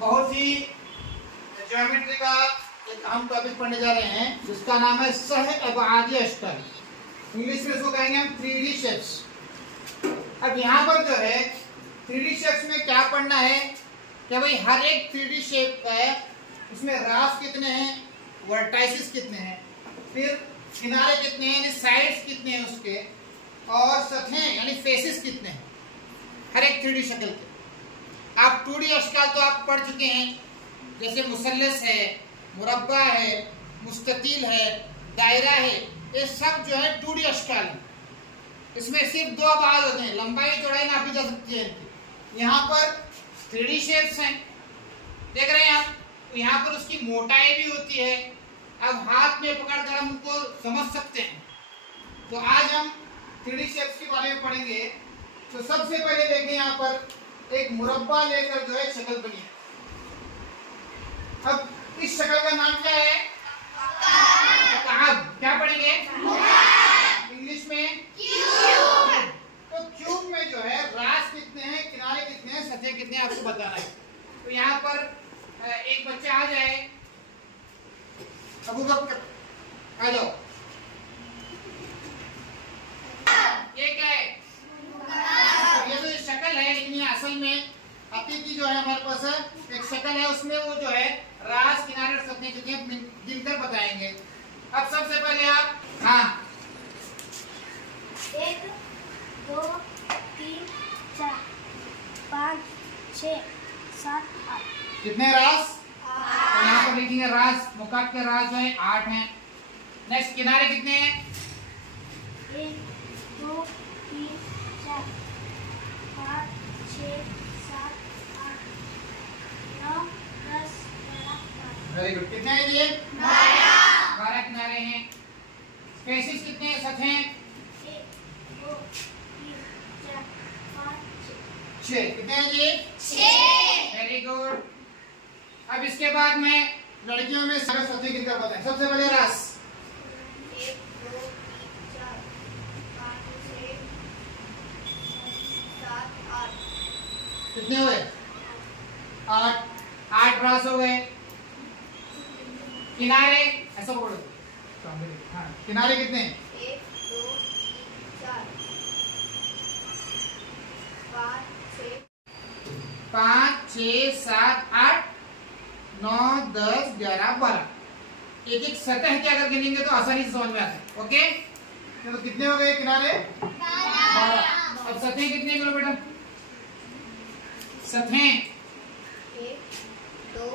बहुत ही ज्योमेट्री का एक अहम टॉपिक पढ़ने जा रहे हैं जिसका नाम है सह अबआदी अष्टक। इंग्लिश में इसको कहेंगे हम 3D शेप्स। अब यहाँ पर जो है 3D शेप्स में क्या पढ़ना है कि भाई हर एक 3D शेप का है, उसमें रास कितने हैं, वर्टाइसिस कितने हैं, फिर किनारे कितने हैं यानी साइड्स कितने हैं उसके, और सतहें यानी फेसेस कितने हैं हर एक 3D शक्ल के। आप 2D अष्टकाल तो आप पढ़ चुके हैं, जैसे मुसल्लस है, मुरब्बा है, मुस्ततील है, दायरा है, ये सब जो है 2D अष्टकाल है। इसमें सिर्फ दो अबाद होते हैं, लंबाई चौड़ाई नापी जा सकती है। यहाँ पर 3D शेप्स हैं, देख रहे हैं आप, तो यहाँ पर उसकी मोटाई भी होती है। अब हाथ में पकड़कर हम उनको समझ सकते हैं। तो आज हम 3D शेप्स के बारे में पढ़ेंगे। तो सबसे पहले देखें यहाँ पर एक मुरब्बा लेकर जो है शक्ल बनी है। अब इस शक्ल का नाम क्या है? मुकअब। क्या पढ़ेंगे? इंग्लिश में क्यूब। तो क्यूब में जो है रास कितने हैं, किनारे कितने हैं, सतह कितने हैं, आपको बताना है। तो यहाँ पर एक बच्चा आ जाए, अबू बकर आ जाओ। ये क्या है? ये तो शक्ल है, लेकिन ये असल में हकीकी जो है हमारे पास एक शक्ल है, उसमें वो जो है रास किनारे और सतहें कितने गिनकर बताएंगे। अब सबसे पहले आप 1 2 3 4 5 6 7 8 कितने रास? तो यहाँ पर लिखेंगे रास, मुकअब के रास जो है 8 हैं। नेक्स्ट किनारे कितने हैं? 1 2 3 4 5 6 7 8 9 10 11 12। Very good. कितने हैं ये? 12 किनारे हैं। फेसेस कितने हैं, सतहें? 1 2 3 4 5 6। कितने हैं ये? 6। Very good. अब इसके बाद में लड़कियों में सारे सतहें गिनकर बताएं। सबसे पहले रास 1 2 3 4 5 6 7 8। कितने हुए? 8 रास हो गए। किनारे ऐसा बोलो, हाँ, किनारे कितने हैं? 1 2 3 4 5 5 6 7 8 9 10 11 12। एक एक सतह के अगर गिनेंगे तो आसानी से समझ में आता है। ओके, तो कितने हो गए किनारे? 12। अब सतहें कितने करो बेटा? सतहें 1 2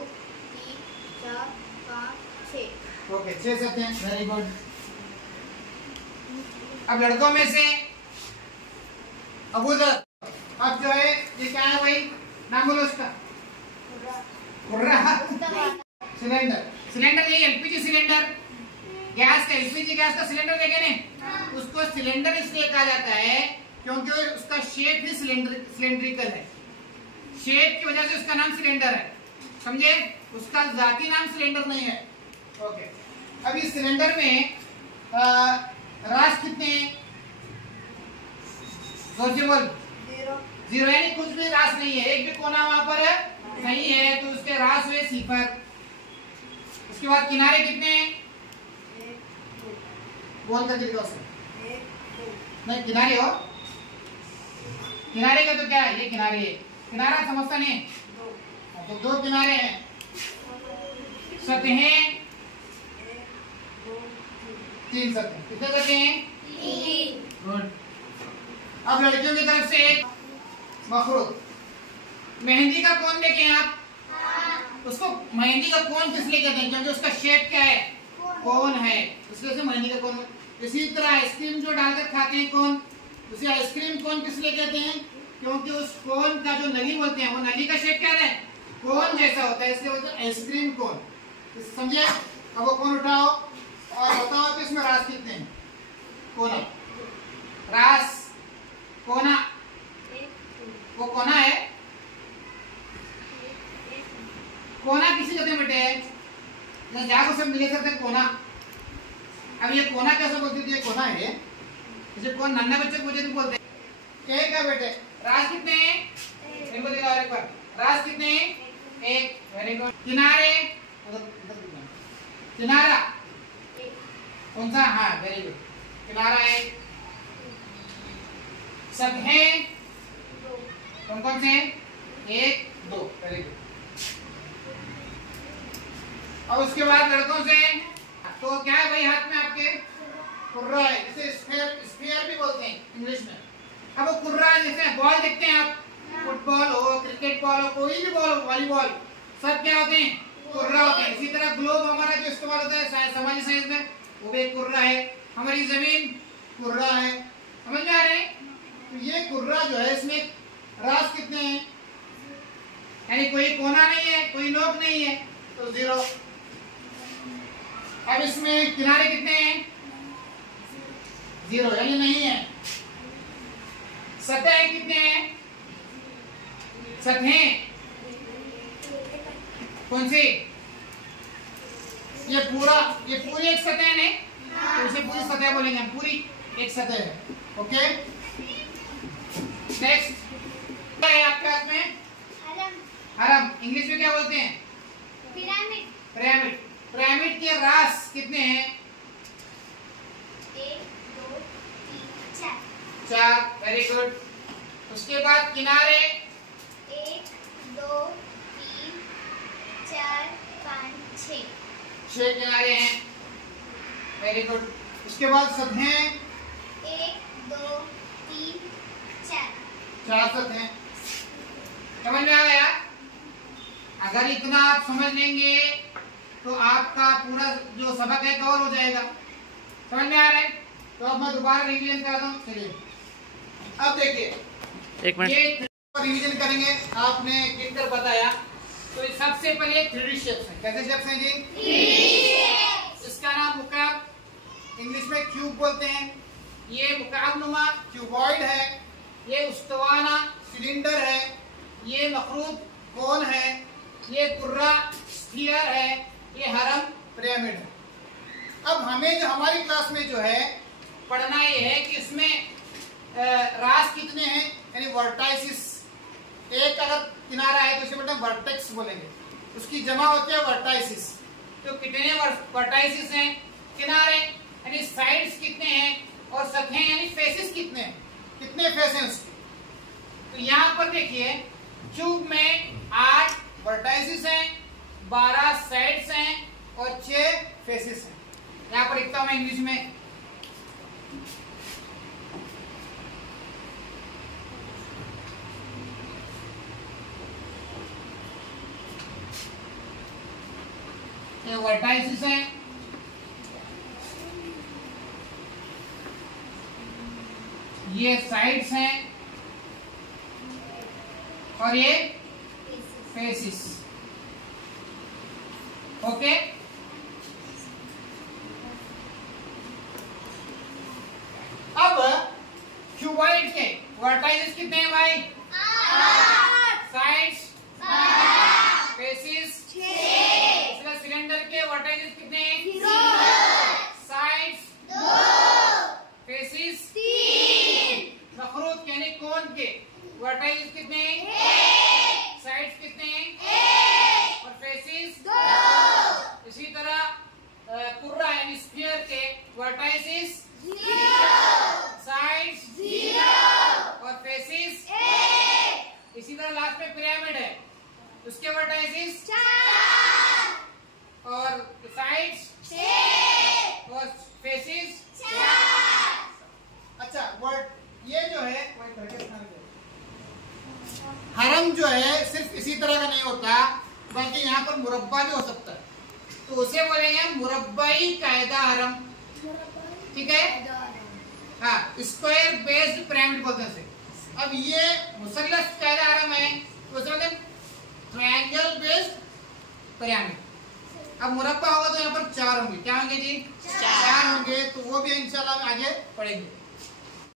3 4 5 6। ओके, 6 सतहें। Very good. अब लड़कों में से अबूदर, अब जो है ये क्या है भाई, नाम बोलो उसका। सिलेंडर। सिलेंडर ये एलपीजी सिलेंडर, गैस का, एलपीजी गैस का सिलेंडर देखे ने, उसको सिलेंडर इसलिए कहा जाता है क्योंकि उसका शेप ही सिलेंड्रिकल है। शेप की वजह से उसका नाम सिलेंडर है, समझे? उसका जाती नाम सिलेंडर नहीं है। ओके, अब इस सिलेंडर में रास कितने हैं? सोचिए, बोल। 0 यानी कुछ भी रास नहीं है, एक भी कोना वहां पर नहीं है, तो उसके रास हुए 0। उसके बाद किनारे कितने हैं? 1 2 बोल कर दिखाओ सर। 1 2 नहीं, किनारे हो, किनारे का तो क्या है, ये किनारे है, किनारा समझता नहीं? 2 तो 2 किनारे हैं। सतहें 1 2 3 सतहें। कितने सतहें हैं? 3। गुड। अब लड़कियों की तरफ से एक मखरूत। मेहंदी का कोन देखें आप, उसको मेहंदी का कोन किस लिए कहते हैं? क्योंकि उसका शेप क्या है? कोन है, इसलिए उसे मेहंदी का कोन। इसी तरह आइसक्रीम जो डालकर खाते हैं कोन, उसे आइसक्रीम कोन किस लिए कहते हैं? क्योंकि उस कोन का जो नली बोलते हैं, वो नली का शेप क्या है? कोन जैसा होता है, इसलिए बोलते हैं आइसक्रीम कोन। समझे? अब वो कोन उठाओ और बताओ कि इसमें रास कितने हैं? कोना, रास, कोना, वो कोना है। कोना किसी कहते हैं बेटे? जागो सब मिले करते कोना। अब ये कोना कैसे बोलते थे? ये कोना है, इसे कौन नन्ना बच्चे को पूछे तो बोलते हैं क्या बेटे? रास कितने हैं? इनको दिखाओ एक बार। रास कितने हैं? एक, वेरी गुड। किनारे, किनारा कौन सा? हाँ, वेरी गुड, किनारा एक। सतहें कौन कौन से? एक, दो, वेरी गुड। और उसके बाद लड़कों से तो क्या है भाई हाथ में आपके? कुर्रा है, जिसे स्फीयर भी बोलते हैं इंग्लिश में। अब वो कुर्रा है, जैसे बॉल देखते हैं आप, फुटबॉल हो, क्रिकेट बॉल हो, कोई भी बॉल हो, वॉलीबॉल, सब क्या होते हैं? कुर्रा होते हैं। इसी तरह ग्लोब हमारा जो इस्तेमाल होता है समाजी साइंस में, वो भी एक कुर्रा है। हमारी जमीन कुर्रा है, समझ में आ रहे हैं? तो ये कुर्रा जो है, इसमें रास कितने हैं? यानी कोई कोना नहीं है, कोई नोक नहीं है, तो 0। अब इसमें किनारे कितने हैं? 0, यानी नहीं है। सतह कितने हैं? सतहें कौन सी? ये पूरी एक सतह है, नहीं तो इसे पूरी सतह बोलेंगे हम, पूरी एक सतह है। ओके, नेक्स्ट है आपके हाथ में हरम। इंग्लिश में क्या बोलते हैं? पिरामिड। पिरामिड। पिरामिड के रास कितने हैं? 1 2 3 4, वेरी गुड। उसके बाद किनारे 1 2 3 4 5 6 6 किनारे हैं, वेरी गुड। उसके बाद सतहें 1 2 3 4 4 सतहें। समझ में आ गया? अगर इतना आप समझ लेंगे तो आपका पूरा जो सबक है कवर हो जाएगा। समझ में आ रहा है? तो अब मैं दोबारा रिवीजन करता हूँ। चलिए अब देखिए, एक मिनट, ये रिवीजन करेंगे। आपने गिनकर बताया, तो सबसे पहले 3D शेप्स हैं। कैसे शेप्स हैं जी? 3D। इसका नाम मुकाब, इंग्लिश में क्यूब बोलते हैं। ये मुकाबनुमा क्यूबॉइड है, ये उस्तवाना सिलेंडर है, ये मखरूत कोन है, ये कुर्रा स्फीयर है, ये हरम पिरामिड है। अब हमें जो हमारी क्लास में जो है पढ़ना ये है कि इसमें रास कितने हैं, यानी वर्टाइसिस। एक अगर किनारा है तो उसे बोलते हैं वर्टेक्स बोलेंगे, उसकी जमा होती है वर्टाइसिस। तो कितने वर्टाइसिस हैं? किनारे यानी साइड्स कितने हैं, और सतहें यानी फेसेस कितने हैं, कितने फेस हैं उसके। तो यहाँ पर देखिए, क्यूब में 8 वर्टाइसिस हैं, 12 साइड्स हैं और 6 फेसेस हैं। यहाँ पर लिखता हूं मैं इंग्लिश में। ये वर्टाइसिस हैं, ये साइड्स हैं और ये फेसिस। ओके, अब क्यूबॉइड के वर्टाइसिस कितने हैं भाई? 8। साइड्स 12। फेसिस 6। सिलेंडर के वर्टाइसिस कितने हैं? 0। साइड्स 2। फेसिस 3। मखरूत यानी कोन के वर्टाइसिस कितने हैं? 1। साइड्स कितने हैं? 1। और फेसिस 2। इसी तरह कुर्रा यानी स्फीयर के वर्टाइसिस 0। साइड्स 0 और फेसिस 1। इसी तरह लास्ट में पिरामिड है, उसके वर्टाइसिस 4 और साइड्स 6 और फेसिस 4। अच्छा, वर्ड ये जो है हरम जो है सिर्फ इसी तरह का नहीं होता, बल्कि यहाँ पर मुरब्बा भी हो सकता है, तो उसे बोलेंगे मुरब्बाई कायदा हरम। ठीक है, हाँ, स्क्वायर बेस्ड पिरामिड बोलते हैं। अब ये मुसल्लस कायदा हरम है, तो उसे बोलते हैं ट्रायंगल बेस्ड पिरामिड। अब मुरब्बा होगा तो यहाँ पर 4 होंगे। क्या होंगे जी? 4 होंगे, तो वो भी इंशाल्लाह आगे पढ़ेंगे।